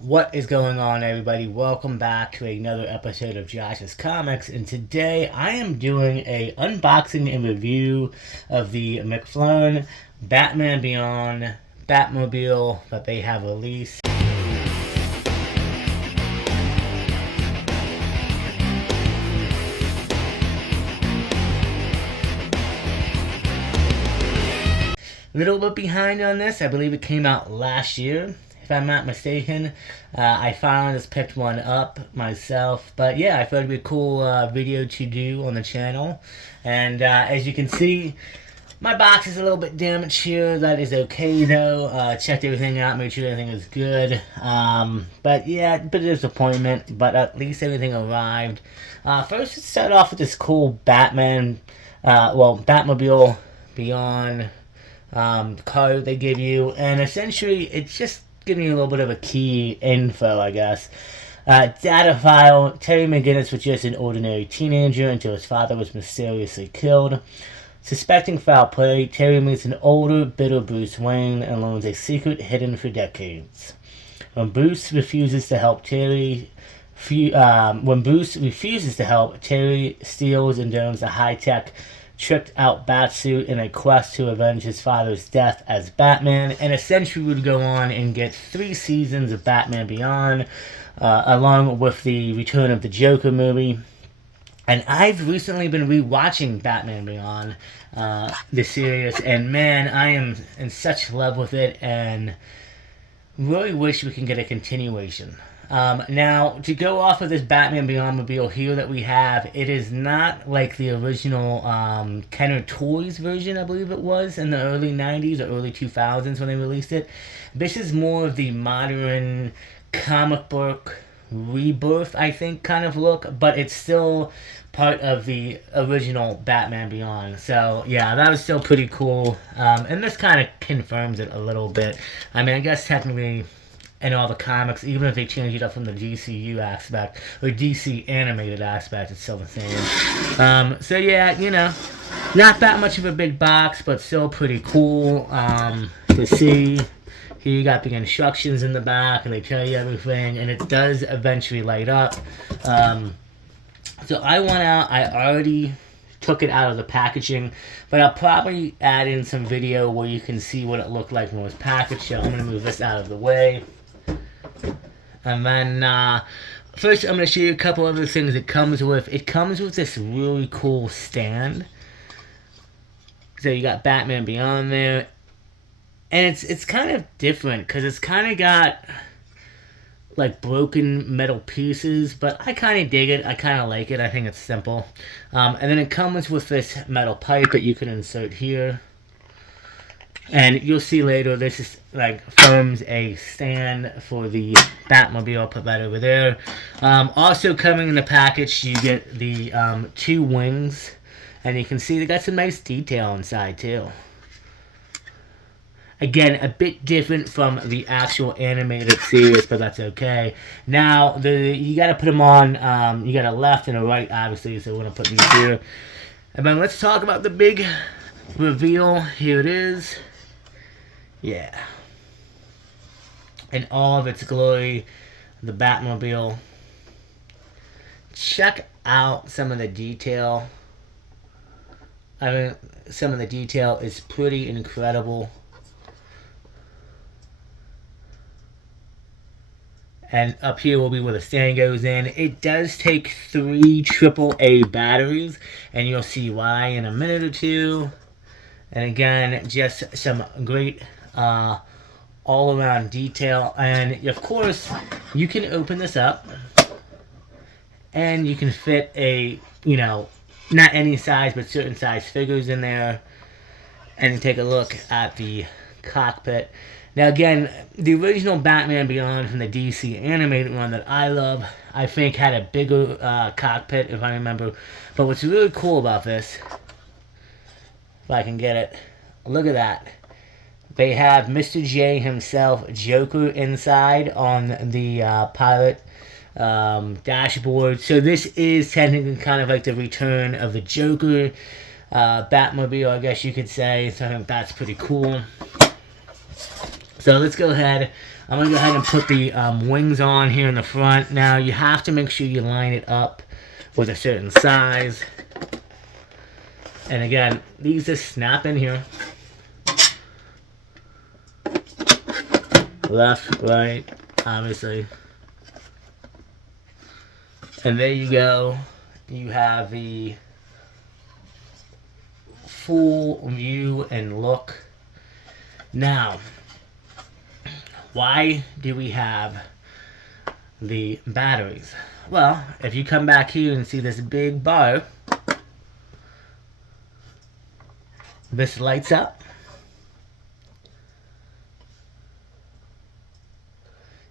What is going on, everybody? Welcome back to another episode of Josh's Comics, and today I am doing a unboxing and review of the McFarlane Batman Beyond Batmobile that they have released. A little bit behind on this. I believe it came out last year, if I'm not mistaken. I finally just picked one up myself. But yeah, I thought it'd be a cool video to do on the channel. And as you can see, my box is a little bit damaged here. That is okay though. Checked everything out, made sure everything is good. But yeah, a bit of disappointment, but at least everything arrived. First, let's start off with this cool Batmobile Beyond card they give you, and essentially it's just giving you a little bit of a key info, I guess. Data file: Terry McGinnis was just an ordinary teenager until his father was mysteriously killed. Suspecting foul play, Terry meets an older, bitter Bruce Wayne and learns a secret hidden for decades. When Bruce refuses to help, Terry steals and dons a high-tech, tricked-out Batsuit in a quest to avenge his father's death as Batman, and essentially would go on and get 3 seasons of Batman Beyond, along with the return of the Joker movie. And I've recently been rewatching Batman Beyond, the series, and man, I am in such love with it, and really wish we can get a continuation. Now, to go off of this Batman Beyond mobile here that we have, it is not like the original McFarlane Toys version, I believe it was, in the early 90s or early 2000s when they released it. This is more of the modern comic book rebirth, I think, kind of look, but it's still part of the original Batman Beyond. So, yeah, that was still pretty cool. And this kind of confirms it a little bit. I mean, I guess technically, in all the comics, even if they change it up from the DCU aspect, or DC animated aspect, it's still the same. So yeah, you know, not that much of a big box, but still pretty cool to see. Here you got the instructions in the back, and they tell you everything, and it does eventually light up. So I already took it out of the packaging, but I'll probably add in some video where you can see what it looked like when it was packaged, so I'm going to move this out of the way. And then, first I'm going to show you a couple other things it comes with. It comes with this really cool stand. So you got Batman Beyond there. And it's kind of different, because it's kind of got, like, broken metal pieces. But I kind of dig it. I kind of like it. I think it's simple. And then it comes with this metal pipe that you can insert here. And you'll see later, this is forms a stand for the Batmobile. I'll put that over there. Also coming in the package, you get the 2 wings. And you can see they got some nice detail inside too. Again, a bit different from the actual animated series, but that's okay. Now, you got to put them on, you got a left and a right, obviously, so we're going to put these here. And then let's talk about the big reveal. Here it is. Yeah. In all of its glory, the Batmobile. Check out some of the detail. I mean, some of the detail is pretty incredible. And up here will be where the stand goes in. It does take 3 AAA batteries, and you'll see why in a minute or two. And again, just some great all-around detail. And of course, you can open this up, and you can fit a, not any size, but certain size figures in there. And take a look at the cockpit. Now again, the original Batman Beyond from the DC animated one that I love, I think had a bigger cockpit, if I remember. But what's really cool about this, if I can get it, look at that. They have Mr. J himself, Joker, inside on the pilot dashboard. So this is technically kind of like the return of the Joker Batmobile, I guess you could say. So I think that's pretty cool. So let's go ahead. I'm going to go ahead and put the wings on here in the front. Now you have to make sure you line it up with a certain size. And again, these just snap in here. Left, right, obviously. And there you go. You have the full view and look. Now, why do we have the batteries? Well, if you come back here and see this big bar, this lights up.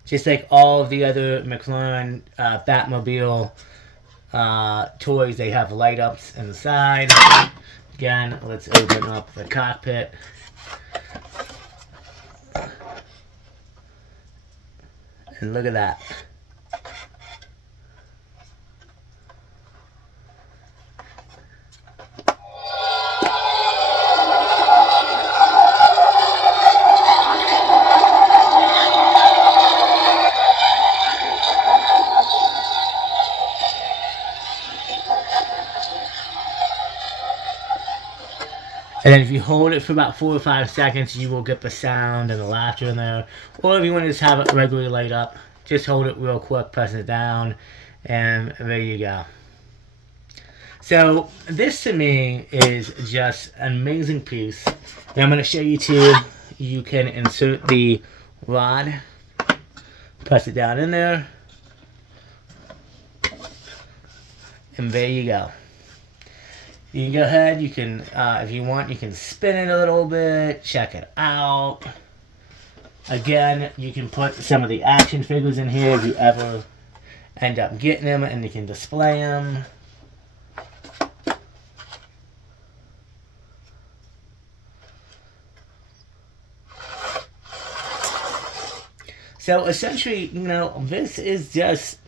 Just like all of the other McFarlane Batmobile toys, they have light ups inside. Again, let's open up the cockpit. And look at that. And then if you hold it for about 4 or 5 seconds, you will get the sound and the laughter in there. Or if you want to just have it regularly light up, just hold it real quick, press it down, and there you go. So this to me is just an amazing piece. And I'm going to show you too. You can insert the rod, press it down in there, and there you go. You can go ahead, you can, if you want, you can spin it a little bit, check it out. Again, you can put some of the action figures in here if you ever end up getting them, and you can display them. So essentially, you know, this is just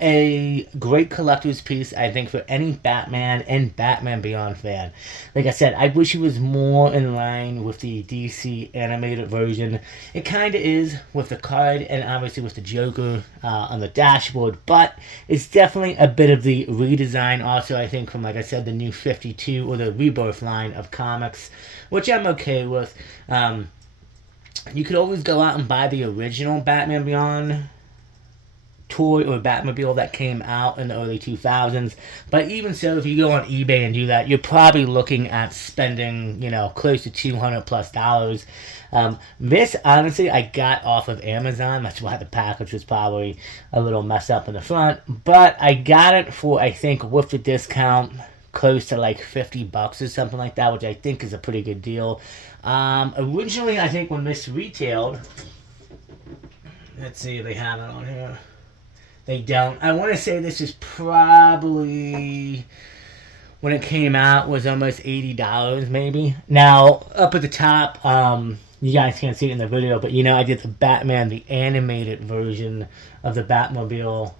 a great collector's piece, I think, for any Batman and Batman Beyond fan. Like I said, I wish it was more in line with the DC animated version. It kind of is with the card and obviously with the Joker on the dashboard, but it's definitely a bit of the redesign also, I think, from, like I said, the new 52 or the Rebirth line of comics, which I'm okay with. You could always go out and buy the original Batman Beyond toy or Batmobile that came out in the early 2000s, but even so, if you go on eBay and do that, you're probably looking at spending, you know, close to $200+. This, honestly, I got off of Amazon. That's why the package was probably a little messed up in the front, but I got it for, I think, with the discount, close to like $50 or something like that, which I think is a pretty good deal. Originally, I think when this retailed, let's see if they have it on here. They don't. I want to say this is probably, when it came out, was almost $80 maybe. Now, up at the top, you guys can't see it in the video, but you know, I did the Batman, the animated version of the Batmobile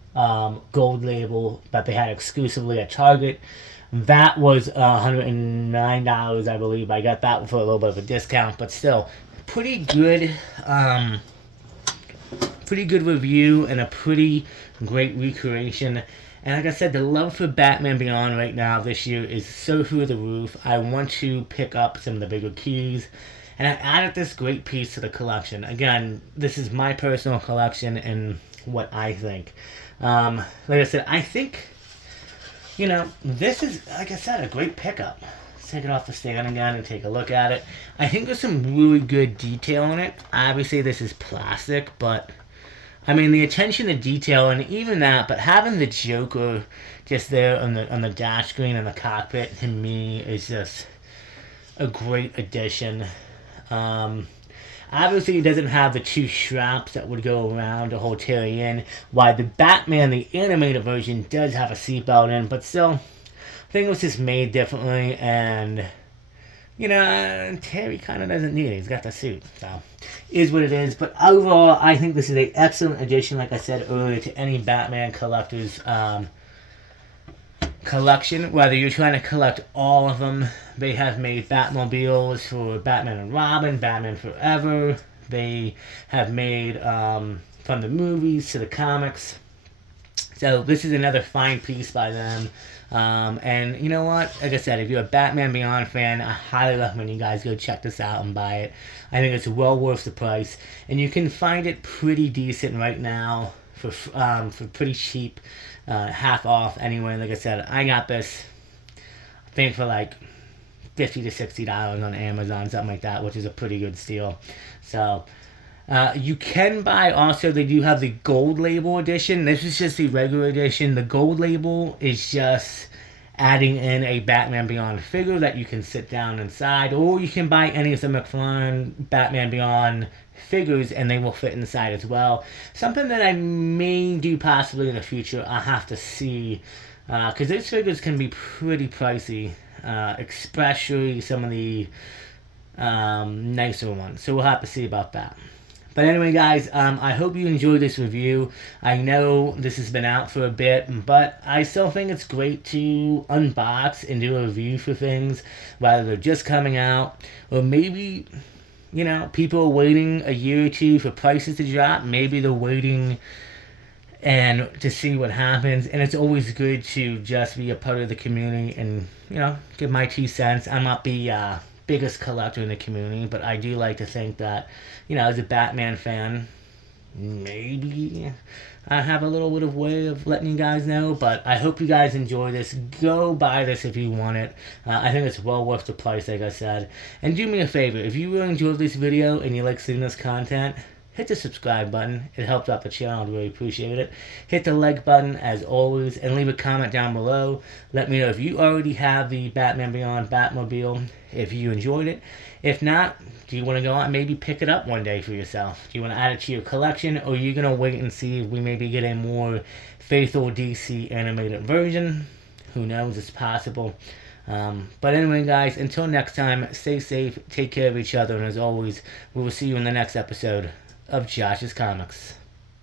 gold label that they had exclusively at Target. That was $109, I believe. I got that for a little bit of a discount, but still, pretty good review and a pretty great recreation. And like I said, the love for Batman Beyond right now this year is so through the roof. I want to pick up some of the bigger keys, and I added this great piece to the collection. Again, this is my personal collection and what I think. Like I said, I think, you know, this is, like I said, a great pickup. Let's take it off the stand again and take a look at it. I think there's some really good detail in it. Obviously, this is plastic, but I mean, the attention to detail and even that, but having the Joker just there on the dash screen in the cockpit, to me, is just a great addition. Obviously, it doesn't have the two straps that would go around to hold Terry in, while the Batman, the animated version, does have a seatbelt in, but still, I think it was just made differently, and, you know, Terry kind of doesn't need it. He's got the suit, so is what it is. But overall, I think this is an excellent addition, like I said earlier, to any Batman collector's collection. Whether you're trying to collect all of them, they have made Batmobiles for Batman and Robin, Batman Forever, they have made, from the movies to the comics. So this is another fine piece by them. And you know what? Like I said, if you're a Batman Beyond fan, I highly recommend you guys go check this out and buy it. I think it's well worth the price. And you can find it pretty decent right now for pretty cheap, half off anyway. Like I said, I got this, I think, for like $50 to $60 on Amazon, something like that, which is a pretty good steal. So you can buy also, they do have the gold label edition. This is just the regular edition. The gold label is just adding in a Batman Beyond figure that you can sit down inside, or you can buy any of the McFarlane Batman Beyond figures and they will fit inside as well. Something that I may do possibly in the future. I'll have to see, because those figures can be pretty pricey, especially some of the nicer ones. So we'll have to see about that. But anyway, guys, I hope you enjoyed this review. I know this has been out for a bit, but I still think it's great to unbox and do a review for things, whether they're just coming out, or maybe, you know, people are waiting a year or two for prices to drop. Maybe they're waiting and to see what happens. And it's always good to just be a part of the community and, you know, give my 2 cents. I'm not the biggest collector in the community, but I do like to think that, you know, as a Batman fan, maybe I have a little bit of way of letting you guys know. But I hope you guys enjoy this. Go buy this if you want it. I think it's well worth the price, like I said. And do me a favor, if you really enjoyed this video and you like seeing this content, hit the subscribe button. It helps out the channel. I'd really appreciate it. Hit the like button as always, and leave a comment down below. Let me know if you already have the Batman Beyond Batmobile, if you enjoyed it. If not, do you want to go out and maybe pick it up one day for yourself? Do you want to add it to your collection, or are you going to wait and see if we maybe get a more faithful DC animated version? Who knows? It's possible. But anyway, guys, until next time, stay safe, take care of each other, and as always, we will see you in the next episode of Josh's Comics.